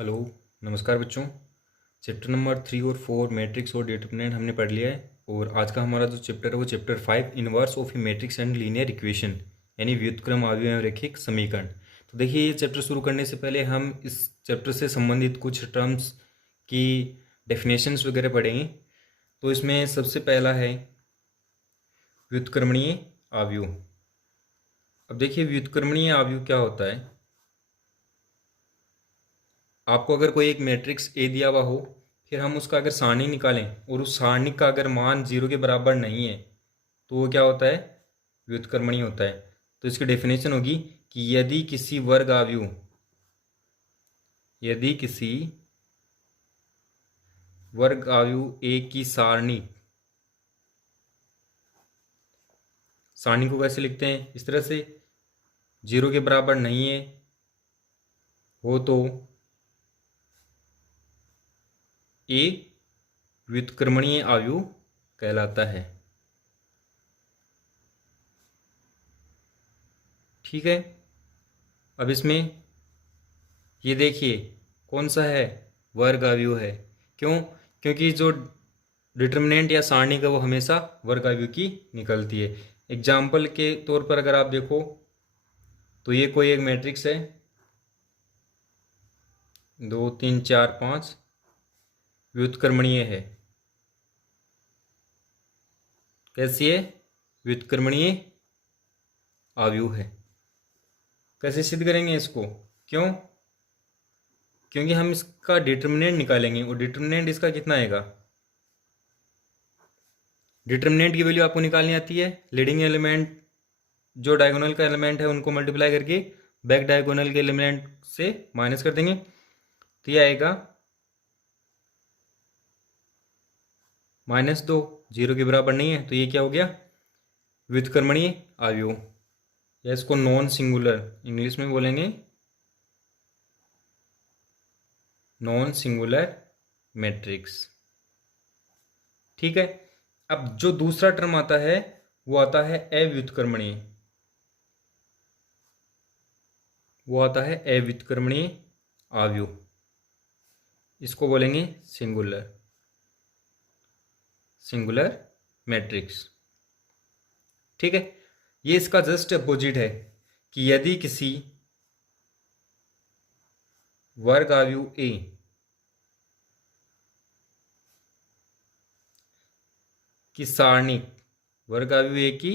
Hello. नमस्कार बच्चों। Chapter number 3 और 4 मैट्रिक्स और डिटरमिनेंट हमने पढ़ लिया है। और आज का हमारा जो चैप्टर है वो chapter 5 inverse of A matrix and linear equation, यानी व्युत्क्रम आव्यूह एवं रैखिक समीकरण। तो देखिए, ये चैप्टर शुरू करने से पहले हम इस चैप्टर से संबंधित कुछ टर्म्स की डेफिनेशंस वगैरह पढ़ेंगे। तो इसमें सबसे पहला है व्युत्क्रमणीय आव्यूह। अब देखिए, व्युत्क्रमणीय आव्यूह क्या होता है। आपको अगर कोई एक मैट्रिक्स ए दिया हुआ हो, फिर हम उसका अगर सारणी निकालें और उस सारणी का अगर मान 0 के बराबर नहीं है तो वो क्या होता है, व्युत्क्रमणीय होता है। तो इसकी डेफिनेशन होगी कि यदि किसी वर्ग आव्यूह ए की सारणी को कैसे लिखते हैं, इस तरह से 0 के बराबर नहीं है हो तो ए व्युत्क्रमणीय आव्यूह कहलाता है। ठीक है। अब इसमें ये देखिए कौन सा है, वर्ग आव्यूह है। क्यों? क्योंकि जो डिटर्मिनेंट या सारणी का वो हमेशा वर्ग आव्यूह की निकलती है। एग्जाम्पल के तौर पर अगर आप देखो तो ये कोई एक मैट्रिक्स है 2 3 4 5, व्युत्क्रमणीय है। कैसी है? व्युत्क्रमणीय आव्यूह है। कैसे सिद्ध करेंगे इसको? क्यों? क्योंकि हम इसका डिटर्मिनेंट निकालेंगे और डिटर्मिनेंट इसका कितना आएगा। डिटर्मिनेंट की वैल्यू आपको निकालनी आती है। लीडिंग एलिमेंट जो डायगोनल का एलिमेंट है उनको मल्टीप्लाई करके बैक डायगोनल के एलिमेंट से माइनस कर देंगे तो ये आएगा -2। 0 के बराबर नहीं है तो ये क्या हो गया, व्युत्क्रमणीय आव्यूह, या इसको नॉन सिंगुलर इंग्लिश में बोलेंगे नॉन सिंगुलर मैट्रिक्स। ठीक है। अब जो दूसरा टर्म आता है वो आता है अव्युत्क्रमणीय। आव्यूह। इसको बोलेंगे सिंगुलर मैट्रिक्स। ठीक है। ये इसका जस्ट अपोजिट है कि यदि किसी वर्ग आव्यूह ए की सारणिक, वर्ग आव्यूह ए की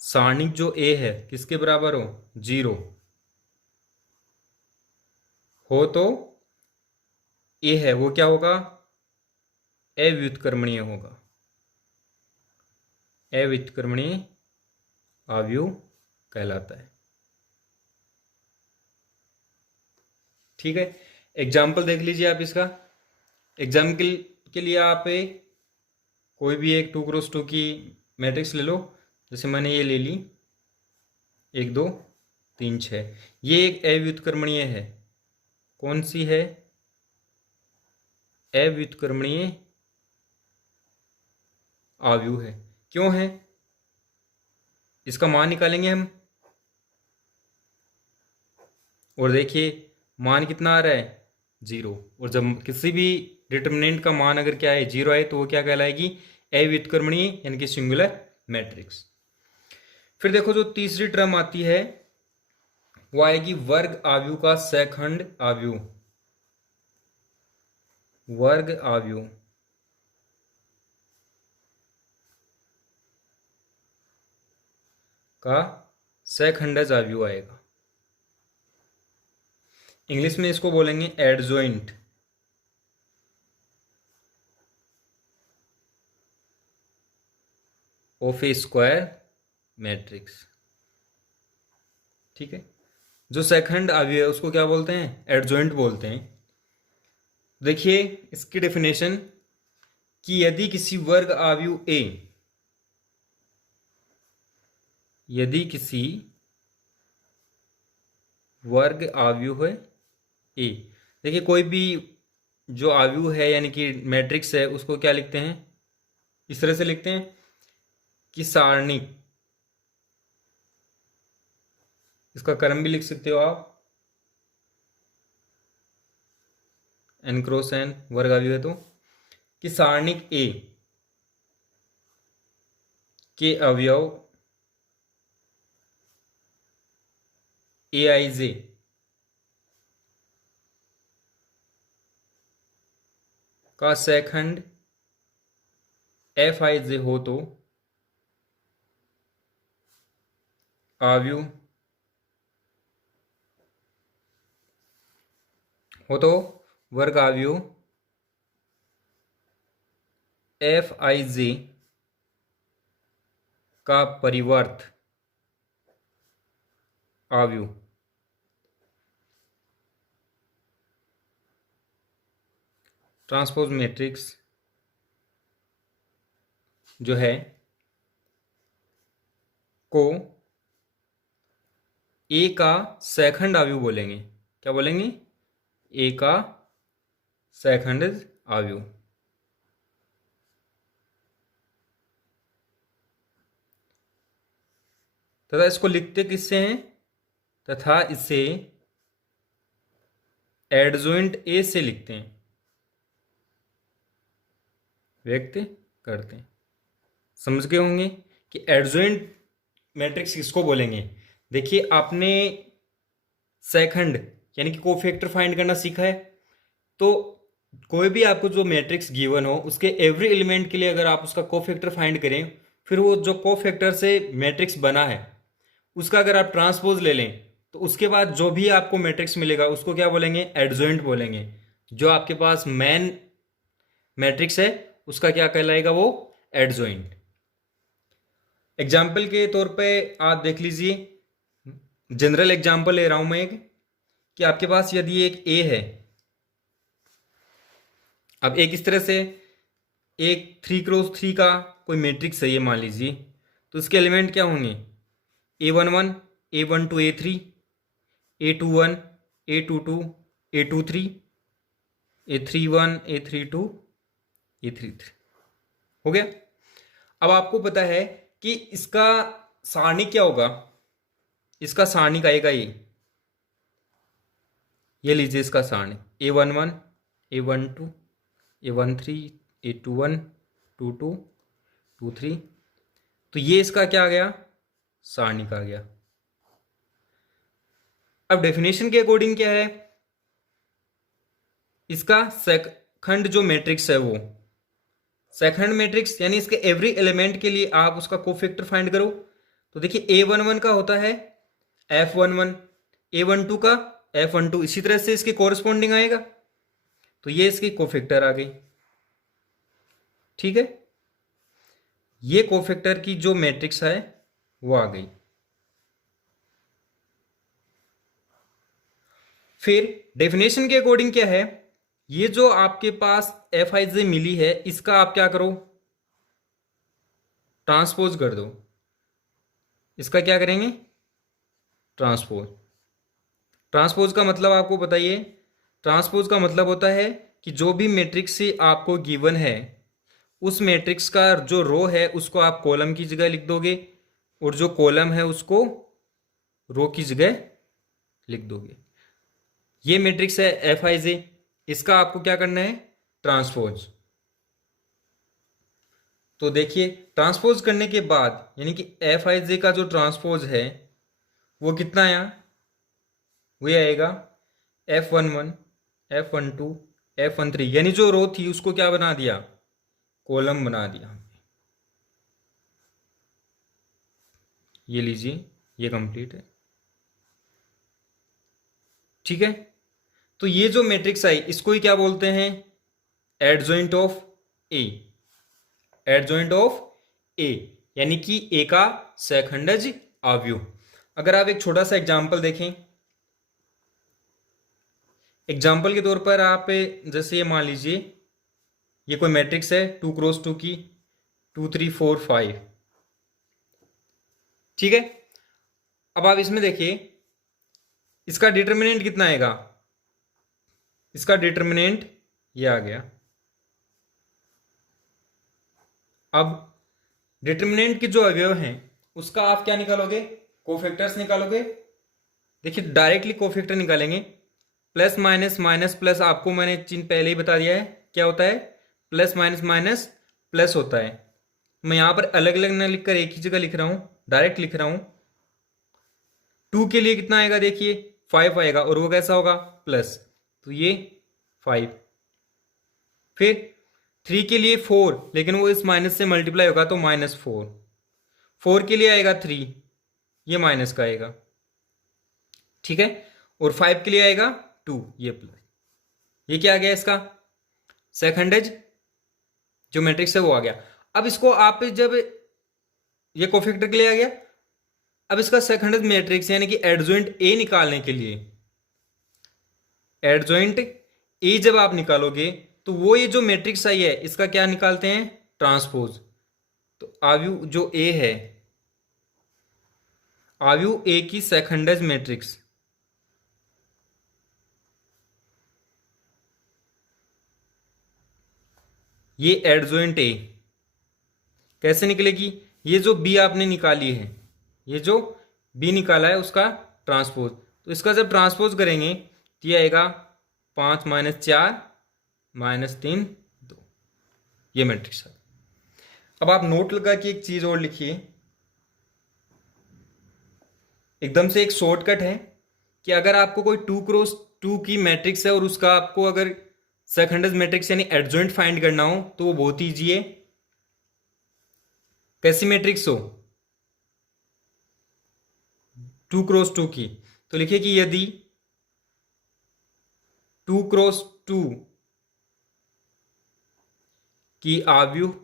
सारणिक जो ए है किसके बराबर हो, 0 हो तो ए है वो क्या होगा, अव्युत्क्रमणीय होगा। अव्युत्क्रमणीय आव्यूह कहलाता है। ठीक है। एग्जाम्पल देख लीजिए आप इसका। एग्जाम्पल के लिए आप कोई भी एक 2x2 की मैट्रिक्स ले लो। जैसे मैंने ये ले ली 1 2 3 6। ये एक अव्युत्क्रमणीय है। कौन सी है? अव्युत्क्रमणीय आव्यूह है। क्यों है? इसका मान निकालेंगे हम और देखिए मान कितना आ रहा है, 0। और जब किसी भी डिटर्मिनेंट का मान अगर क्या है, 0 आए तो वो क्या कहलाएगी, अव्युत्क्रमणीय यानी कि सिंगुलर मैट्रिक्स। फिर देखो जो तीसरी टर्म आती है वो आएगी वर्ग आव्यूह का सखंड आव्यूह। वर्ग आव्यूह का सखंडज आव्यूह आएगा। इंग्लिश में इसको बोलेंगे adjoint of A square matrix. ठीक है। जो सेकंड आव्यूह है उसको क्या बोलते हैं, एडजॉइंट बोलते हैं। देखिए इसकी डेफिनेशन कि यदि किसी वर्ग आव्यूह ए, यदि किसी वर्ग आव्यूह ए, देखिए कोई भी जो आव्यूह है यानी कि मैट्रिक्स है उसको क्या लिखते हैं, इस तरह से लिखते हैं कि सारणिक, इसका क्रम भी लिख सकते हो आप, एन क्रॉस एन वर्ग अवयव है तो कि सारणिक ए के अवयव ए आई जे का सेकंड एफ आई जे हो तो अवयव हो तो वर्ग अवयव एफ आई जे का परिवर्त अवयव ट्रांसपोज मैट्रिक्स जो है को ए का सेकंड अवयव बोलेंगे। क्या बोलेंगे? ए का सेकंड अवयव। तथा इसको लिखते किससे हैं? तथा इसे एडजॉइंट ए से लिखते हैं, व्यक्त करते हैं। समझ गए होंगे कि एडजॉइंट मैट्रिक्स किसको बोलेंगे। देखिए आपने सेकंड यानी कि कोफैक्टर फाइंड करना सीखा है, तो कोई भी आपको जो मैट्रिक्स गिवन हो उसके एवरी एलिमेंट के लिए अगर आप उसका कोफैक्टर फाइंड करें, फिर वो जो कोफैक्टर से मैट्रिक्स बना है उसका अगर आप ट्रांसपोज ले लें तो उसके बाद जो भी आपको मैट्रिक्स मिलेगा उसको क्या बोलेंगे? एडजॉइंट बोलेंगे। जो आपके पास मेन मैट्रिक्स है उसका क्या कहलाएगा? वो एडजॉइंट। एग्जाम्पल के तौर पे आप देख लीजिए, जनरल एग्जाम्पल ले रहा हूं मैं एक, कि आपके पास यदि एक ए है, अब एक इस तरह से एक 3x3 का कोई मैट्रिक्स है ये मान लीजिए, तो इसके एलिमेंट क्या होंगे? A11 A12 A3 A21 A22 A23 A31 A32 A33 हो गया। अब आपको पता है कि इसका सारणी क्या होगा? इसका सारणी का आएगा ये लीजिए इसका सारणी A11 A12 A13 A21 22 23, तो ये इसका क्या आ गया? सारणी का आ गया। अब डेफिनेशन के अकॉर्डिंग क्या है? इसका सेकंड जो मैट्रिक्स है वो सेकंड मैट्रिक्स यानी इसके एवरी एलिमेंट के लिए आप उसका कोफैक्टर फाइंड करो। तो देखिए A11 का होता है F11, A12 का F12, इसी तरह से इसके कोरस्पॉन्डिंग आएगा, तो ये इसकी कोफैक्टर आ गई। ठीक है, ये कोफैक्टर की जो मैट्रिक्स है वो आ गई। फिर डेफिनेशन के अकॉर्डिंग क्या है? ये जो आपके पास एफ आई जे मिली है इसका आप क्या करो? ट्रांसपोज कर दो। इसका क्या करेंगे? ट्रांसपोज। ट्रांसपोज का मतलब आपको बताइए। ट्रांसपोज का मतलब होता है कि जो भी मैट्रिक्स से आपको गिवन है उस मैट्रिक्स का जो रो है उसको आप कॉलम की जगह लिख दोगे और जो कॉलम है उसको रो की जगह लिख दोगे। ये मैट्रिक्स है एफ आई जे, इसका आपको क्या करना है? ट्रांसपोज। तो देखिए ट्रांसपोज करने के बाद यानी कि एफ आई जे का जो ट्रांसपोज है वो कितना आया? वही आएगा F11 F12 F13, यानी जो रो थी उसको क्या बना दिया? कॉलम बना दिया। ये लीजिए, ये कंप्लीट है। ठीक है, तो ये जो मैट्रिक्स आई इसको ही क्या बोलते हैं? Adjoint of A. Adjoint of A यानी कि ए का सेकंडज अवयव। अगर आप एक छोटा सा एग्जांपल देखें, एग्जाम्पल के तौर पर आप जैसे ये मान लीजिए ये कोई मैट्रिक्स है 2x2 की 2 3 4 5। ठीक है, अब आप इसमें देखिए इसका डिटर्मिनेंट कितना आएगा? इसका डिटर्मिनेंट ये आ गया। अब डिटर्मिनेंट के जो अवयव हैं उसका आप क्या निकालोगे? कोफैक्टर्स निकालोगे। देखिए डायरेक्टली कोफैक्टर निकालेंगे प्लस माइनस माइनस प्लस आपको मैंने चिन्ह पहले ही बता दिया है क्या होता है, प्लस माइनस माइनस प्लस होता है। मैं यहां पर अलग अलग ना लिखकर एक ही जगह लिख रहा हूं, डायरेक्ट लिख रहा हूं। 2 के लिए कितना आएगा देखिए 5 आएगा और वो कैसा होगा प्लस, तो ये 5। फिर 3 के लिए 4, लेकिन वो इस माइनस से मल्टीप्लाई होगा तो -4। 4 के लिए आएगा 3, ये माइनस का आएगा, ठीक है। और 5 के लिए आएगा 2, ये प्लस। ये क्या आ गया इसका सेकंडेज जो मैट्रिक्स है वो आ गया। अब इसको आप जब ये कोफैक्टर के लिए आ गया, अब इसका सेकंडेज मैट्रिक्स यानी कि एडजॉइंट ए निकालने के लिए, एडजॉइंट ए जब आप निकालोगे तो वो ये जो मैट्रिक्स आई है इसका क्या निकालते हैं ट्रांसपोज। तो आव्यू जो ए है, आव्यू ए की सेकंडेज मैट्रिक्स, ये एडजॉइंट ए कैसे निकलेगी, ये जो बी आपने निकाली है, ये जो बी निकाला है उसका ट्रांसपोज, तो इसका जब ट्रांसपोज करेंगे तो ये आएगा 5 - 4 -3 2, ये मैट्रिक्स है। अब आप नोट लगा के एक चीज और लिखिए, एकदम से एक शॉर्टकट है कि अगर आपको कोई 2x2 की मैट्रिक्स है और उसका आपको अगर सेकंडेज मैट्रिक्स यानी एडजॉइंट फाइंड करना हो तो वो बहुत ईजी है। कैसी मैट्रिक्स हो 2x2 की, तो लिखिए कि यदि 2x2 की आव्यूह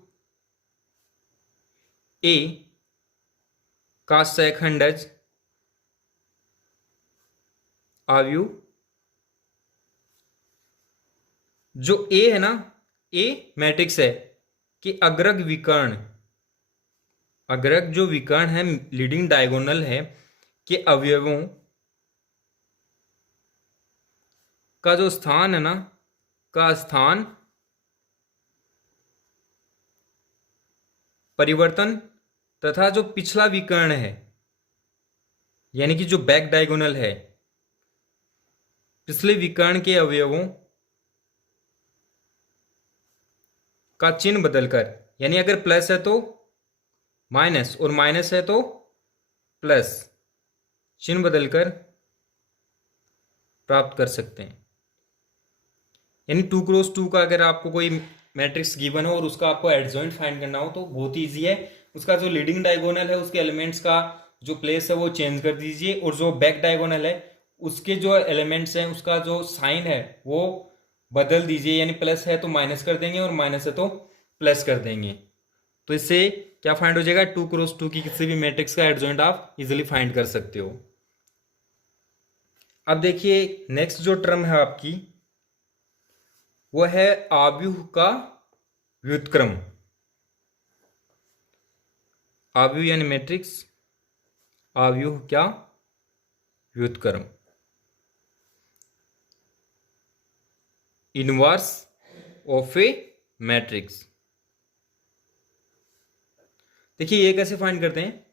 ए का सेकंडेज आव्यूह, जो ए है ना, ए मैट्रिक्स है कि अग्रग विकर्ण, अग्रग जो विकर्ण है लीडिंग डायगोनल है के अवयवों का जो स्थान है ना, का स्थान परिवर्तन तथा जो पिछला विकर्ण है यानी कि जो बैक डायगोनल है, पिछले विकर्ण के अवयवों का चिन्ह बदलकर, यानी अगर प्लस है तो माइनस और माइनस है तो प्लस, चिन्ह बदलकर प्राप्त कर सकते हैं। यानी 2x2 का अगर आपको कोई मैट्रिक्स गिवन हो और उसका आपको एडजॉइंट फाइंड करना हो तो बहुत ईजी है। उसका जो लीडिंग डायगोनल है उसके एलिमेंट्स का जो प्लेस है वो चेंज कर दीजिए, और जो बैक डायगोनल है उसके जो एलिमेंट्स हैं उसका जो साइन है वो बदल दीजिए, यानी प्लस है तो माइनस कर देंगे और माइनस है तो प्लस कर देंगे। तो इससे क्या फाइंड हो जाएगा 2x2 की किसी भी मैट्रिक्स का एडजॉइंट आप इजीली फाइंड कर सकते हो। अब देखिए नेक्स्ट जो टर्म है आपकी वो है आव्यूह का व्युत्क्रम। आव्यूह यानी मैट्रिक्स, आव्यूह क्या व्युत्क्रम, इनवर्स ऑफ ए मैट्रिक्स। देखिए ये कैसे फाइंड करते हैं,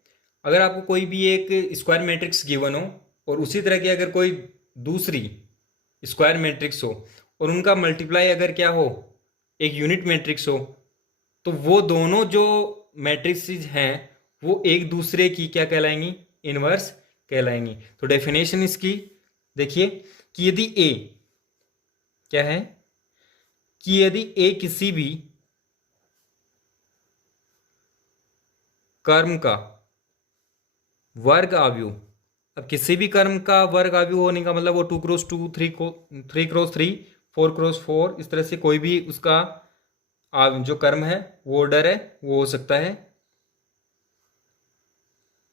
अगर आपको कोई भी एक स्क्वायर मैट्रिक्स गिवन हो और उसी तरह की अगर कोई दूसरी स्क्वायर मैट्रिक्स हो और उनका मल्टीप्लाई अगर क्या हो एक यूनिट मैट्रिक्स हो, तो वो दोनों जो मैट्रिक्सेस हैं वो एक दूसरे की क्या कहलाएंगी इनवर्स कहलाएंगी। तो डेफिनेशन इसकी देखिए कि यदि ए क्या है, कि यदि ए किसी भी कर्म का वर्ग आव्यूह, अब किसी भी कर्म का वर्ग आव्यूह होने का मतलब वो 2x2 3x3 4x4 इस तरह से कोई भी उसका जो कर्म है वो ऑर्डर है वो हो सकता है,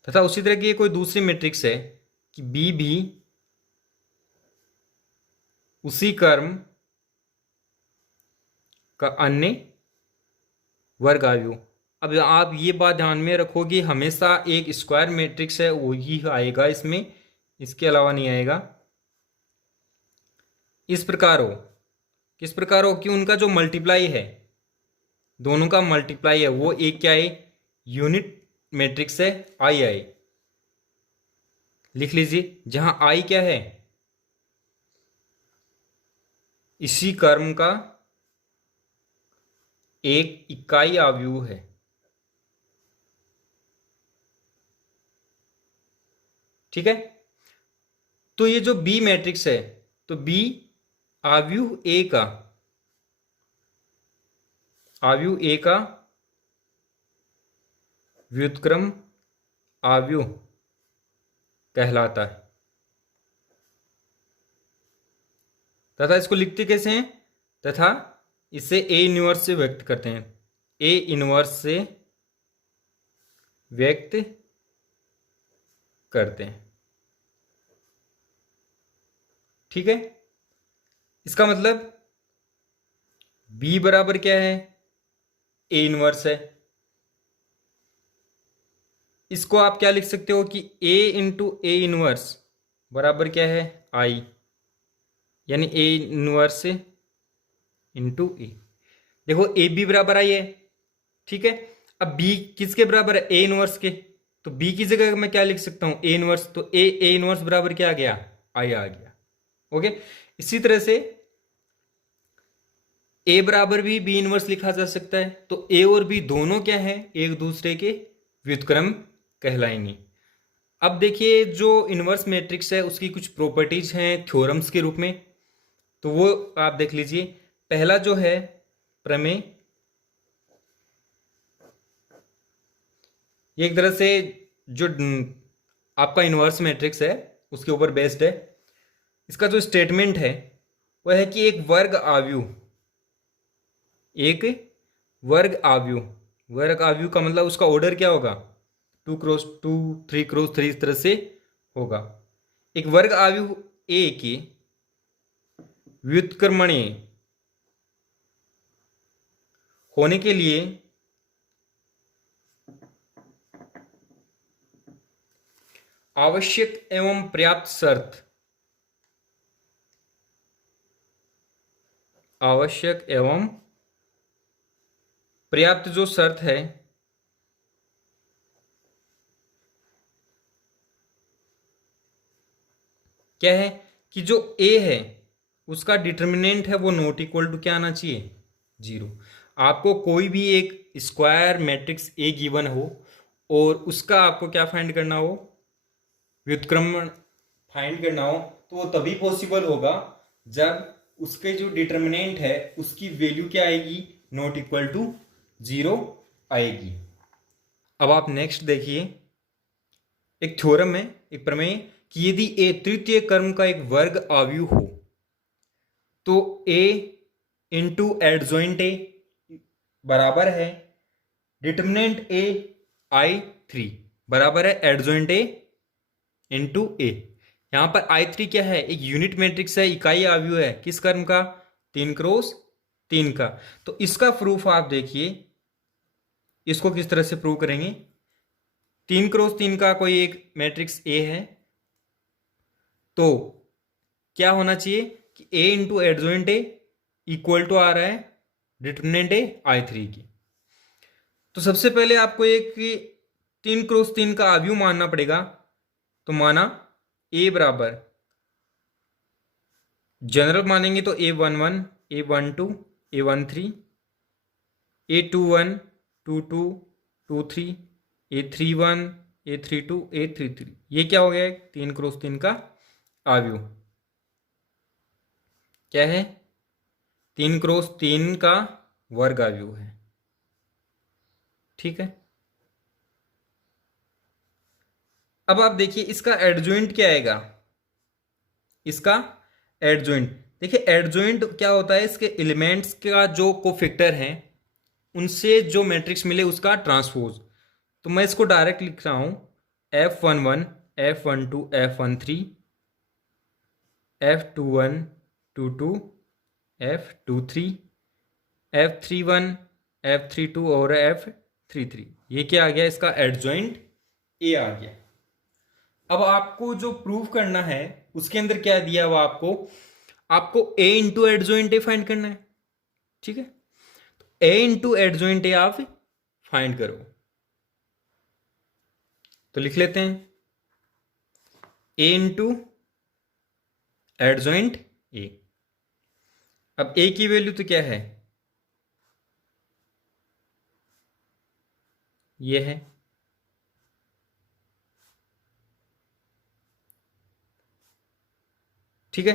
तथा उसी तरह की कोई दूसरी मैट्रिक्स है कि बी भी उसी कर्म का अन्य वर्ग आव्यूह। अब आप ये बात ध्यान में रखोगे हमेशा एक स्क्वायर मैट्रिक्स है वही आएगा इसमें, इसके अलावा नहीं आएगा। इस प्रकार हो, किस प्रकार हो कि उनका जो मल्टीप्लाई है, दोनों का मल्टीप्लाई है वो एक क्या है यूनिट मैट्रिक्स है आई आई। लिख लीजिए जहां आई क्या है इसी क्रम का एक इकाई अवयव है। ठीक है, तो ये जो बी मैट्रिक्स है, तो बी अवयव ए का व्युत्क्रम अवयव कहलाता है। तथा इसको लिखते कैसे हैं, तथा इसे ए इनवर्स से व्यक्त करते हैं, ए इनवर्स से व्यक्त करते हैं। ठीक है, इसका मतलब B बराबर क्या है, ए इनवर्स है। इसको आप क्या लिख सकते हो कि A इंटू ए इनवर्स बराबर क्या है, आई, यानी ए इनवर्स इंटू ए। देखो ए बी बराबर आई है। ठीक है, अब बी किसके बराबर है, ए इनवर्स के, तो बी की जगह मैं क्या लिख सकता हूं, ए इनवर्स, तो ए इनवर्स बराबर क्या आ गया, आई आ गया। ओके, इसी तरह से ए बराबर भी बी इनवर्स लिखा जा सकता है, तो ए और बी दोनों क्या है, एक दूसरे के व्युत्क्रम कहलाएंगे। अब देखिए जो इनवर्स मैट्रिक्स है उसकी कुछ प्रॉपर्टीज हैं थ्योरम्स के रूप में, तो वो आप देख लीजिए। पहला जो है प्रमेय, ये एक तरह से जो आपका इनवर्स मैट्रिक्स है उसके ऊपर बेस्ड है। इसका जो स्टेटमेंट है वह है कि एक वर्ग आव्यूह का मतलब उसका ऑर्डर क्या होगा, 2x2 3x3 इस तरह से होगा। एक वर्ग आव्यूह ए के व्युत्क्रमणीय होने के लिए आवश्यक एवं पर्याप्त जो शर्त है क्या है कि जो ए है उसका डिटर्मिनेंट है वो नॉट इक्वल टू क्या आना चाहिए, 0। आपको कोई भी एक स्क्वायर मैट्रिक्स ए गिवन हो और उसका आपको क्या फाइंड करना हो, व्युत्क्रमण फाइंड करना हो, तो वो तभी पॉसिबल होगा जब उसके जो डिटर्मिनेंट है उसकी वैल्यू क्या आएगी, नॉट इक्वल टू 0 आएगी। अब आप नेक्स्ट देखिए, एक थ्योरम है, एक प्रमेय कि यदि ए तृतीय क्रम का एक वर्ग आव्यूह हो तो ए इंटू एडजॉइंट ए बराबर है डिटर्मिनेंट ए I3 बराबर है एडजॉइंट ए इंटू ए। यहां पर I3 क्या है, एक यूनिट मैट्रिक्स है, इकाई आव्यूह है, किस क्रम का, 3x3 का। तो इसका प्रूफ आप देखिए, इसको किस तरह से प्रूव करेंगे। 3x3 का कोई एक मैट्रिक्स ए है, तो क्या होना चाहिए कि A into adjoint A equal to आ रहा है डिटर्मिनेंट ए I3 की। तो सबसे पहले आपको एक 3x3 का आव्यूह मानना पड़ेगा। तो माना ए बराबर, जनरल मानेंगे तो A11 A12 A13 A21 22 23 A31 A32 A33, ये क्या हो गया, 3x3 का आव्यूह क्या है, 3x3 का वर्ग आव्यूह है। ठीक है, अब आप देखिए इसका एडजॉइंट क्या आएगा, इसका एडजॉइंट देखिए, एडजॉइंट क्या होता है, इसके एलिमेंट्स का जो कोफैक्टर है उनसे जो मैट्रिक्स मिले उसका ट्रांसपोज। तो मैं इसको डायरेक्ट लिख रहा हूं, F11 F12 F13 F21 22 F23 F31 F32 और F33, ये क्या आ गया, इसका एडजॉइंट ए आ गया। अब आपको जो प्रूव करना है उसके अंदर क्या दिया हुआ, आपको ए इंटू एडजॉइंट ए फाइंड करना है। ठीक है, तो ए इंटू एडजॉइंट ए आप फाइंड करो, तो लिख लेते हैं ए इंटू एडजॉइंट ए। अब ए की वैल्यू तो क्या है, ये है, ठीक है।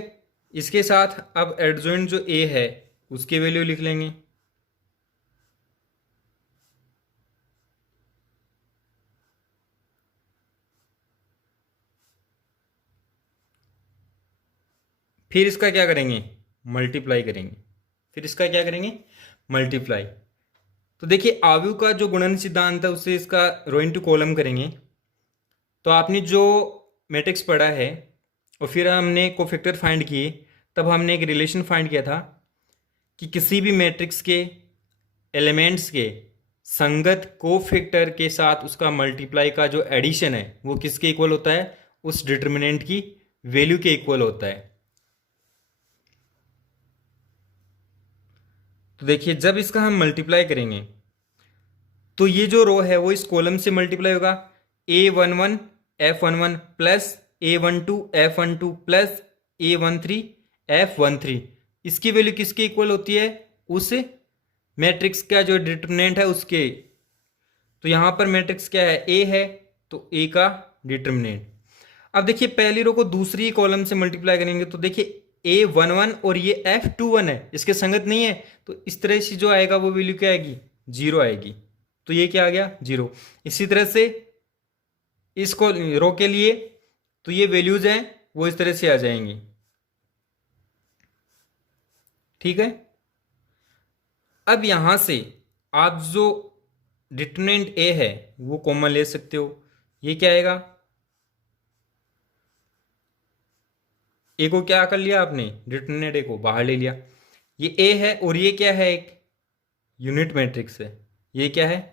इसके साथ अब एडजॉइंट जो ए है उसकी वैल्यू लिख लेंगे। फिर इसका क्या करेंगे, मल्टीप्लाई करेंगे। फिर इसका क्या करेंगे, मल्टीप्लाई। तो देखिए आव्यूह का जो गुणन सिद्धांत है उससे इसका रो इंटू कॉलम करेंगे। तो आपने जो मैट्रिक्स पढ़ा है और फिर हमने कोफैक्टर फाइंड किए, तब हमने एक रिलेशन फाइंड किया था कि किसी भी मैट्रिक्स के एलिमेंट्स के संगत कोफैक्टर के साथ उसका मल्टीप्लाई का जो एडिशन है वो किसके इक्वल होता है, उस डिटर्मिनेंट की वैल्यू के इक्वल होता है। तो देखिए जब इसका हम मल्टीप्लाई करेंगे तो ये जो रो है वो इस कॉलम से मल्टीप्लाई होगा, A11 F11 plus A12 F12 plus A13 F13। इसकी वैल्यू किसके इक्वल होती है, उस मैट्रिक्स का जो डिटर्मिनेंट है उसके। तो यहां पर मैट्रिक्स क्या है, ए है, तो ए का डिटर्मिनेंट। अब देखिए पहली रो को दूसरी कॉलम से मल्टीप्लाई करेंगे तो देखिए A11 और ये F21 है, इसके संगत नहीं है, तो इस तरह से जो आएगा वो वैल्यू क्या आएगी, जीरो आएगी। तो ये क्या आ गया, जीरो। इसी तरह से इसको रो के लिए तो ये वैल्यूज हैं वो इस तरह से आ जाएंगी, ठीक है। अब यहां से आप जो डिटर्मिनेंट ए है वो कॉमन ले सकते हो। ये क्या आएगा, ए को क्या कर लिया आपने, डिटर्मिनेंट ए को बाहर ले लिया। ये ए है और ये क्या है, एक यूनिट मैट्रिक्स है, ये क्या है,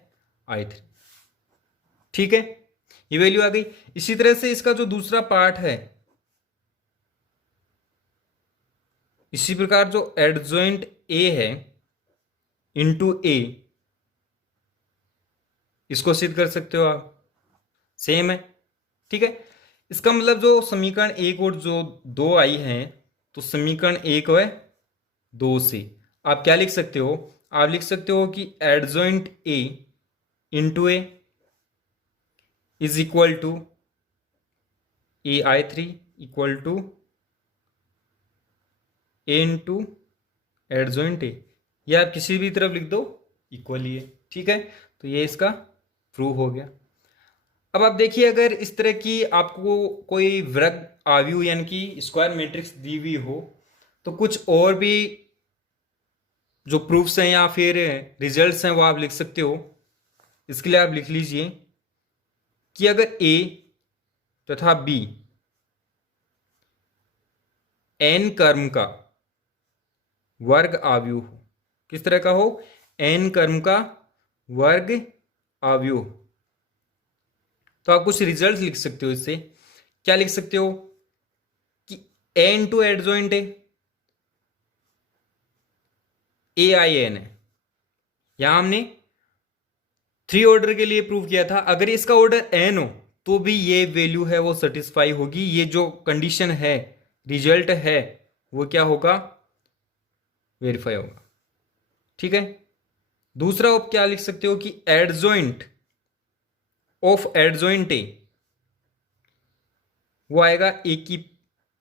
I3, ठीक है। ये वैल्यू आ गई। इसी तरह से इसका जो दूसरा पार्ट है, इसी प्रकार जो एडजॉइंट ए है इंटू ए, इसको सिद्ध कर सकते हो आप, सेम है, ठीक है। इसका मतलब जो समीकरण एक और जो दो आई हैं, तो समीकरण एक व दो से आप क्या लिख सकते हो, आप लिख सकते हो कि adjoint A into A is equal to AI3 equal to A into adjoint A, या आप किसी भी तरफ लिख दो, इक्वल ही है, ठीक है। तो ये इसका प्रूव हो गया। अब आप देखिए अगर इस तरह की आपको कोई वृत्त आव्यूह यानी कि स्क्वायर मैट्रिक्स दी हुई हो, तो कुछ और भी जो प्रूफ्स हैं या फिर रिजल्ट्स हैं वो आप लिख सकते हो। इसके लिए आप लिख लीजिए कि अगर ए तथा बी एन क्रम का वर्ग आव्यूह हो, किस तरह का हो, एन क्रम का वर्ग आव्यूह, तो आप कुछ रिजल्ट लिख सकते हो। इससे क्या लिख सकते हो कि ए इंटू एडजॉइंट AIN है, यहां हमने 3 ऑर्डर के लिए प्रूव किया था। अगर इसका ऑर्डर n हो तो भी ये वैल्यू है वो सेटिस्फाई होगी, ये जो कंडीशन है, रिजल्ट है, वो क्या होगा, वेरीफाई होगा, ठीक है। दूसरा आप क्या लिख सकते हो कि एडजॉइंट ऑफ एडजॉइंट ए, वो आएगा ए की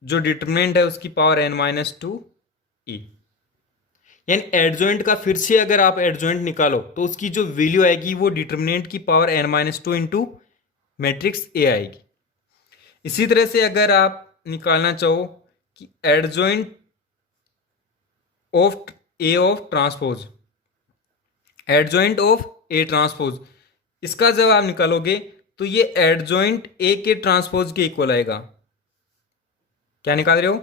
जो डिटर्मिनेंट है उसकी पावर n-2 ए, यानी एडजॉइंट का फिर से अगर आप एडजॉइंट निकालो तो उसकी जो वैल्यू आएगी वो डिटर्मिनेंट की power n-2 into matrix A आएगी। इसी तरह से अगर आप निकालना चाहो कि adjoint of A of transpose, adjoint of A transpose, इसका जब आप निकालोगे तो ये एडजॉइंट ए के ट्रांसपोज के इक्वल आएगा। क्या निकाल रहे हो,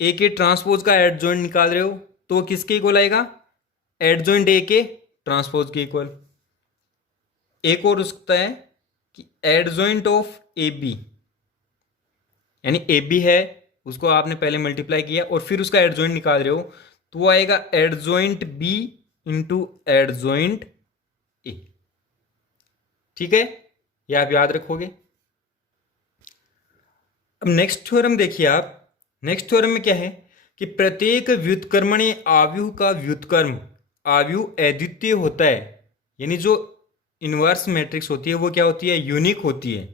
ए के ट्रांसपोज का एडजॉइंट निकाल रहे हो, तो वो किसके इक्वल आएगा, एडजॉइंट ए के ट्रांसपोज के इक्वल। एक और उसका है कि एडजॉइंट ऑफ ए बी, यानी ए बी है उसको आपने पहले मल्टीप्लाई किया और फिर उसका एडजॉइंट निकाल रहे हो, तो वो आएगा adjoint B into adjoint A, ठीक है। ये आप याद रखोगे। अब नेक्स्ट थ्योरम देखिए आप, नेक्स्ट थ्योरम में क्या है कि प्रत्येक व्युत्क्रमणीय आव्यूह का व्युत्क्रम आव्यूह अद्वितीय होता है। यानी जो इनवर्स मैट्रिक्स होती है वो क्या होती है, यूनिक होती है,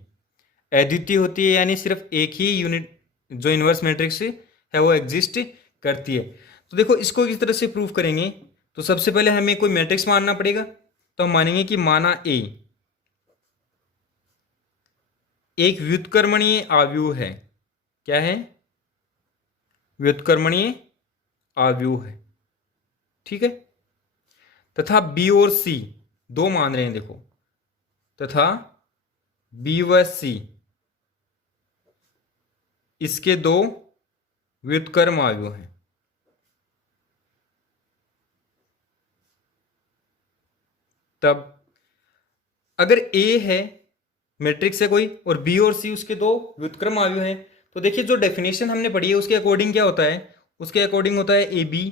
अद्वितीय होती है, यानी सिर्फ एक ही यूनिट जो इनवर्स मैट्रिक्स है वो एग्जिस्ट करती है। तो देखो इसको किस तरह से प्रूव करेंगे, तो सबसे पहले हमें कोई मैट्रिक्स मानना पड़ेगा। तो हम मानेंगे कि माना ए एक व्युत्क्रमणीय आव्यूह है। क्या है, व्युत्क्रमणीय आव्यूह है, ठीक है। तथा बी और सी दो मान रहे हैं, देखो, तथा बी व सी इसके दो व्युत्क्रम आव्यूह हैं। तब अगर ए है मैट्रिक्स है कोई और बी और सी उसके दो व्युत्क्रम आव्यूह हैं, तो देखिए जो डेफिनेशन हमने पढ़ी है उसके अकॉर्डिंग क्या होता है, उसके अकॉर्डिंग होता है ए बी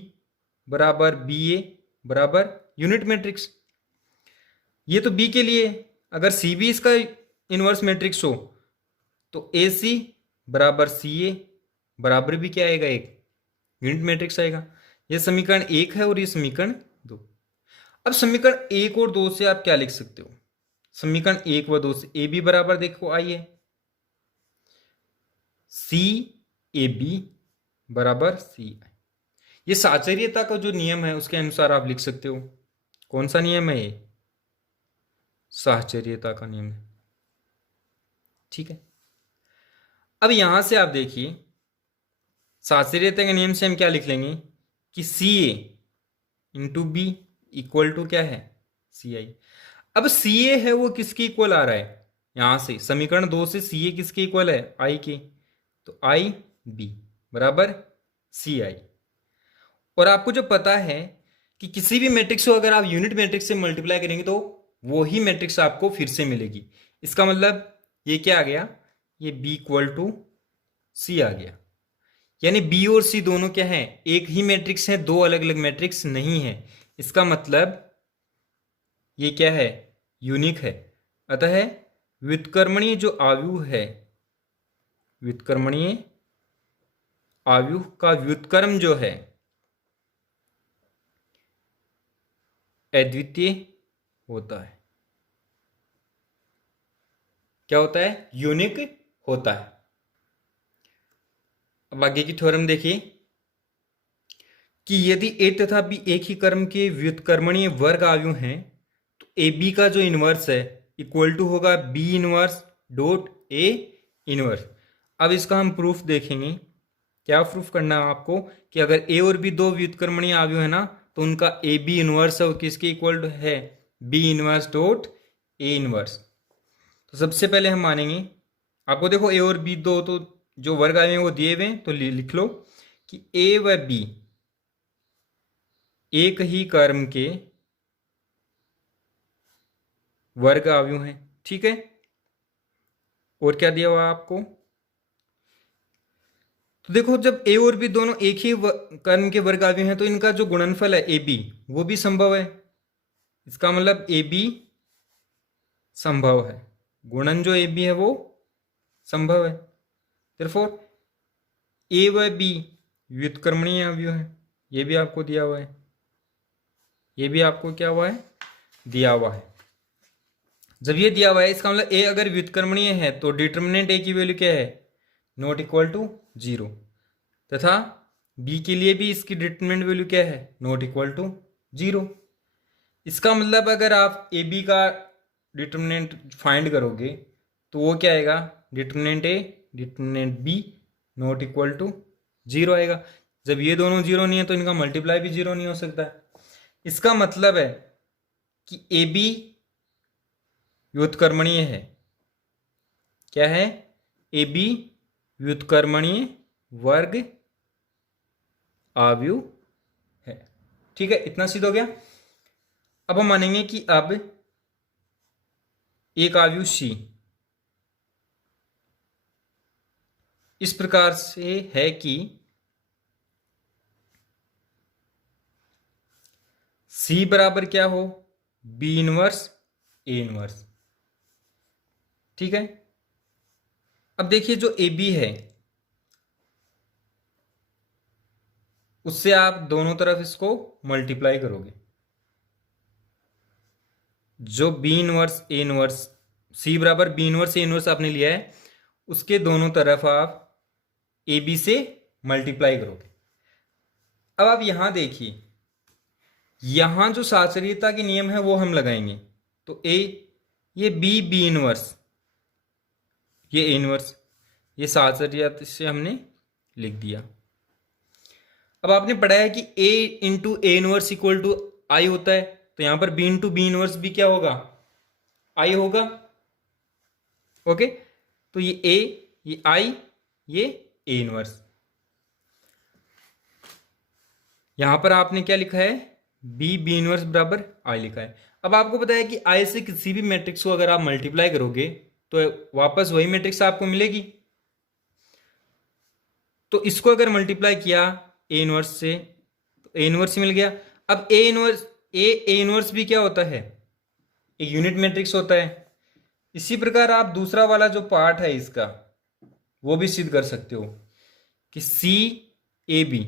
बराबर बी ए बराबर यूनिट मैट्रिक्स। ये तो बी के लिए, अगर सी भी इसका इनवर्स मैट्रिक्स हो तो ए सी बराबर सी ए बराबर भी क्या आएगा, एक यूनिट मैट्रिक्स आएगा। ये समीकरण 1 है और ये समीकरण 2। अब समीकरण 1 और 2 से आप क्या लिख सकते हो, समीकरण 1 व 2 से ए बी बराबर देखो आइए सी ए बी बराबर सी आई। ये साचर्यता का जो नियम है उसके अनुसार आप लिख सकते हो। कौन सा नियम है ये, साहचर्यता का नियम है, ठीक है। अब यहां से आप देखिए साहचर्यता के नियम से हम क्या लिख लेंगे कि सी ए इंटू बी इक्वल टू क्या है, सी आई। अब सी ए है वो किसके इक्वल आ रहा है, यहां से समीकरण 2 से सी ए किसके इक्वल है, आई के, तो आई बी बराबर सी आई। और आपको जो पता है कि किसी भी मैट्रिक्स को अगर आप यूनिट मैट्रिक्स से मल्टीप्लाई करेंगे तो वो ही मैट्रिक्स आपको फिर से मिलेगी। इसका मतलब ये क्या आ गया, ये b इक्वल टू सी आ गया। यानी b और c दोनों क्या है, एक ही मैट्रिक्स है, दो अलग अलग मैट्रिक्स नहीं है। इसका मतलब ये क्या है, यूनिक है। अतः व्युत्क्रमणीय जो आव्यूह है, व्युत्क्रमणीय आव्यूह का व्युत्क्रम जो है अद्वितीय होता है। क्या होता है, यूनिक होता है। अब आगे की थ्योरम देखिए कि यदि ए तथा बी एक ही क्रम के व्युत्क्रमणीय वर्ग आव्यूह हैं तो ए बी का जो इनवर्स है इक्वल टू होगा B inverse dot A inverse. अब इसका हम प्रूफ देखेंगे। क्या प्रूफ करना है आपको कि अगर ए और बी दो व्युत्क्रमणीय आव्यूह है ना तो उनका ए बी इनवर्स है वो किसके इक्वल टू है, B inverse dot A inverse. तो सबसे पहले हम मानेंगे, आपको देखो ए और बी दो तो जो वर्ग आए हैं वो दिए हुए हैं, तो लिख लो कि ए व बी एक ही क्रम के वर्ग आव्यूह हैं, ठीक है। और क्या दिया हुआ आपको, तो देखो जब ए और बी दोनों एक ही क्रम के वर्ग आव्यूह हैं तो इनका जो गुणनफल है ए बी वो भी संभव है। इसका मतलब ए बी संभव है, गुणन जो ए बी है वो संभव है। therefore ए व बी व्युत्क्रमणीय आव्यूह है, ये भी आपको दिया हुआ है, ये भी आपको क्या हुआ है, दिया हुआ है। जब ये दिया हुआ है इसका मतलब ए अगर व्युत्क्रमणीय है तो डिटर्मिनेंट ए की वैल्यू क्या है, नॉट इक्वल टू 0, तथा बी के लिए भी इसकी डिटर्मिनेंट वैल्यू क्या है, नॉट इक्वल टू 0। इसका मतलब अगर आप ए बी का डिटर्मिनेंट फाइंड करोगे तो वो क्या आएगा, determinant A determinant B not equal to 0 आएगा। जब ये दोनों 0 नहीं है तो इनका मल्टीप्लाई भी 0 नहीं हो सकता है। इसका मतलब है कि ए बी व्युत्क्रमणीय है। क्या है, ए बी व्युत्क्रमणीय वर्ग आव्यूह है, ठीक है। इतना सिद्ध हो गया। अब हम मानेंगे कि अब एक आव्यूह सी इस प्रकार से है कि सी बराबर क्या हो, बी इनवर्स ए इनवर्स, ठीक है। अब देखिए जो ए बी है उससे आप दोनों तरफ इसको मल्टीप्लाई करोगे। जो बी इनवर्स ए इनवर्स, सी बराबर बी इनवर्स ए इनवर्स आपने लिया है, उसके दोनों तरफ आप ए बी से मल्टीप्लाई करोगे। अब आप यहां देखिए, यहां जो साचर्यता के नियम है वो हम लगाएंगे। तो ए, ये बी इनवर्स, ये ए इनवर्स, ये साचर्यता से हमने लिख दिया। अब आपने पढ़ा है कि A into A inverse equal to I होता है, तो यहां पर बी इंटू बी इनवर्स भी क्या होगा, आई होगा। ओके, तो ये ए, ये आई, ये ए इनवर्स। यहां पर आपने क्या लिखा है, बी इनवर्स बराबर आई लिखा है। अब आपको पता है कि आई से किसी भी मैट्रिक्स को अगर आप मल्टीप्लाई करोगे तो वापस वही मैट्रिक्स आपको मिलेगी। तो इसको अगर मल्टीप्लाई किया ए इनवर्स से, तो ए इनवर्स मिल गया। अब ए इनवर्स भी क्या होता है, एक यूनिट मैट्रिक्स होता है। इसी प्रकार आप दूसरा वाला जो पार्ट है इसका वो भी सिद्ध कर सकते हो कि सी ए बी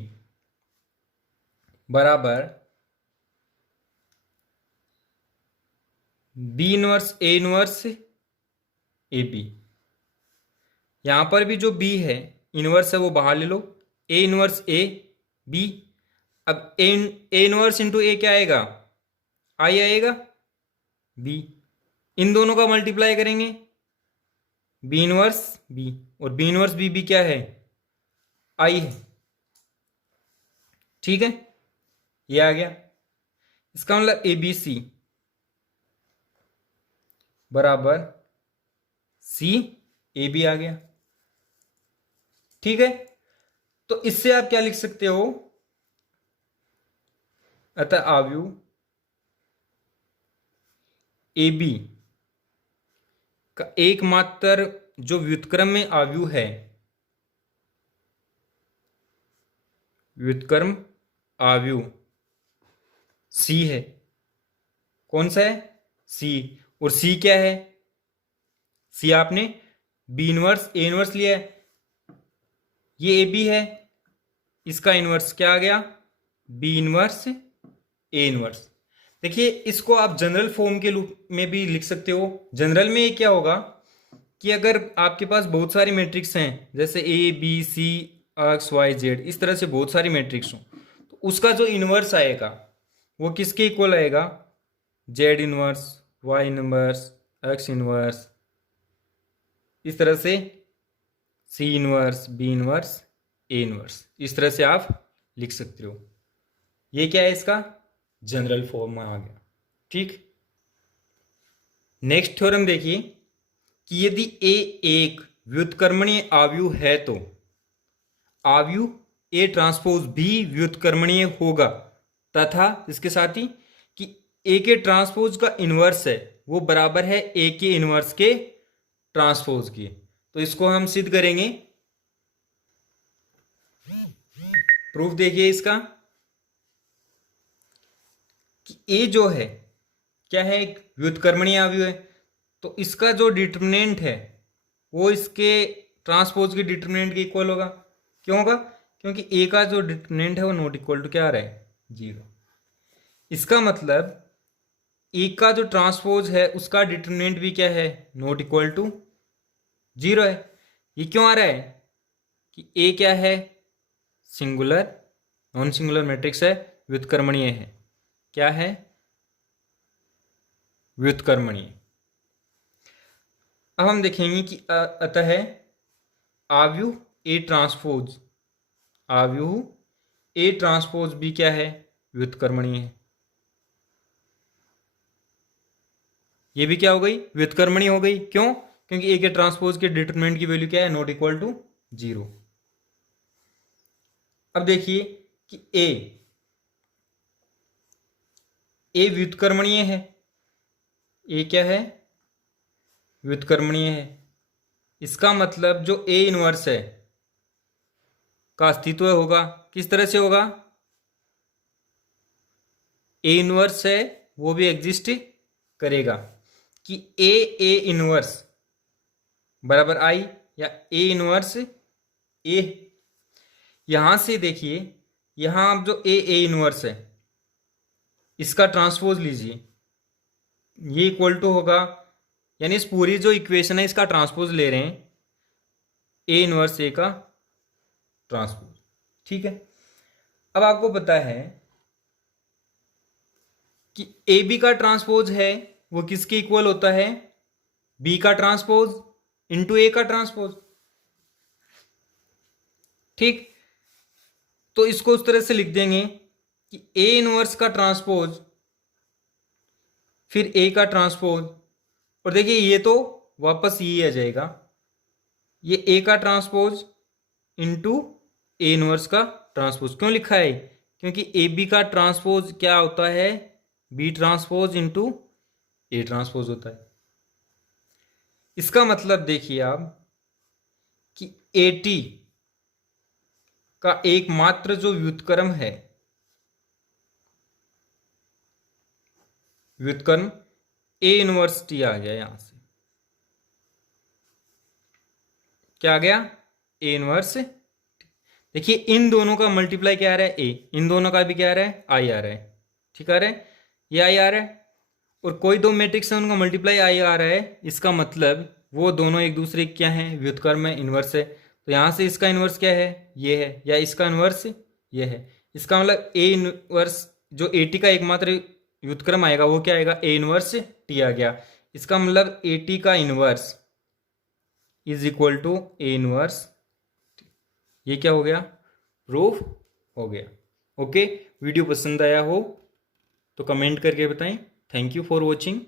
बराबर बी इनवर्स ए बी। यहां पर भी जो बी है इनवर्स है वो बाहर ले लो, ए इनवर्स ए बी। अब ए इनवर्स इंटू ए क्या आएगा, आई आएगा, बी। इन दोनों का मल्टीप्लाई करेंगे, बी इनवर्स बी, और बी इनवर्स बी क्या है, आई है। ठीक है, ये आ गया। इसका मतलब ए बी सी बराबर सी ए बी आ गया। ठीक है, तो इससे आप क्या लिख सकते हो, अतः आव्यूह ए बी का एकमात्र जो व्युत्क्रम में आव्यूह है, व्युत्क्रम आव्यूह सी है। कौन सा है, सी। और सी क्या है, सी आपने बी इनवर्स ए इनवर्स लिया है, ये ए बी है, इसका इनवर्स क्या आ गया, बी इनवर्स ए इनवर्स। देखिए इसको आप जनरल फॉर्म के रूप में भी लिख सकते हो। जनरल में ये क्या होगा कि अगर आपके पास बहुत सारी मैट्रिक्स हैं, जैसे A B C X Y Z, इस तरह से बहुत सारी मैट्रिक्स हो, तो उसका जो इनवर्स आएगा वो किसके इक्वल आएगा, Z inverse, Y inverse, X inverse, इस तरह से C inverse, B inverse, A inverse, इस तरह से आप लिख सकते हो। ये क्या है, इसका जनरल फॉर्म में आ गया। ठीक, नेक्स्ट थ्योरम देखिए कि यदि ए एक व्युत्क्रमणीय आव्यूह है तो आव्यूह ए ट्रांसपोज भी व्युत्क्रमणीय होगा, तथा इसके साथ ही कि ए के ट्रांसपोज का इनवर्स है वो बराबर है ए के इनवर्स के ट्रांसपोज के। तो इसको हम सिद्ध करेंगे। प्रूफ देखिए इसका कि ए जो है क्या है, एक व्युत्क्रमणीय आव्यूह है, तो इसका जो डिटर्मिनेंट है वो इसके ट्रांसपोज के डिटर्मिनेंट के इक्वल होगा। क्यों होगा, क्योंकि ए का जो डिटर्मिनेंट है वो नॉट इक्वल टू क्या आ रहा है, 0। इसका मतलब ए का जो ट्रांसपोज है उसका डिटर्मिनेंट भी क्या है, नॉट इक्वल टू 0 है। ये क्यों आ रहा है कि ए क्या है, सिंगुलर नॉन सिंगुलर मैट्रिक्स है, व्युत्क्रमणीय है। क्या है, व्युत्क्रमणीय। अब हम देखेंगे कि अतः आव्यूह ए ट्रांसपोज, आव्यूह ए ट्रांसपोज भी क्या है, व्युत्क्रमणीय है। ये भी क्या हो गई, व्युत्क्रमणीय हो गई। क्यों, क्योंकि ए के ट्रांसपोज के डिटरमिनेंट की वैल्यू क्या है, नॉट इक्वल टू 0। अब देखिए कि ए व्युत्क्रमणीय है, ए क्या है, व्युत्क्रमणीय है। इसका मतलब जो ए इनवर्स है का अस्तित्व होगा, किस तरह से होगा, ए इनवर्स है वो भी एग्जिस्ट करेगा कि ए इनवर्स बराबर आई, या ए इनवर्स ए। यहां से देखिए यहाँ आप जो ए इनवर्स है इसका ट्रांसपोज लीजिए, ये इक्वल टू होगा, यानी इस पूरी जो इक्वेशन है इसका ट्रांसपोज ले रहे हैं, ए इनवर्स ए का ट्रांसपोज। ठीक है, अब आपको पता है कि ए बी का ट्रांसपोज है वो किसके इक्वल होता है, बी का ट्रांसपोज इंटू ए का ट्रांसपोज। ठीक, तो इसको उस तरह से लिख देंगे कि ए इनवर्स का ट्रांसपोज फिर ए का ट्रांसपोज, और देखिए ये तो वापस ये आ जाएगा, ये ए का ट्रांसपोज इंटू ए इनवर्स का ट्रांसपोज। क्यों लिखा है, क्योंकि ए बी का ट्रांसपोज क्या होता है, B transpose into A transpose होता है। इसका मतलब देखिए आप कि ए टी का एकमात्र जो व्युत्क्रम है, व्युत्क्रम ए इनवर्स टी आ गया, यहां से क्या आ गया, ए इनवर्स। देखिए इन दोनों का मल्टीप्लाई क्या आ रहा है, ए, इन दोनों का भी क्या आ रहा है, आई आ रहा है। ठीक आ रहा है, ये आई आ रहा है, और कोई दो मैट्रिक्स है उनका मल्टीप्लाई आई आ रहा है, इसका मतलब वो दोनों एक दूसरे क्या है, व्युत्क्रम में इनवर्स है। तो यहां से इसका इनवर्स क्या है, ये है, या इसका इनवर्स ये है। इसका मतलब ए इनवर्स जो ए टी का एकमात्र व्युत्क्रम आएगा वो क्या आएगा, ए इनवर्स टी आ गया। इसका मतलब ए टी का inverse is equal to A inverse, ये क्या हो गया, प्रूफ हो गया। ओके, वीडियो पसंद आया हो तो कमेंट करके बताएं। Thank you for watching.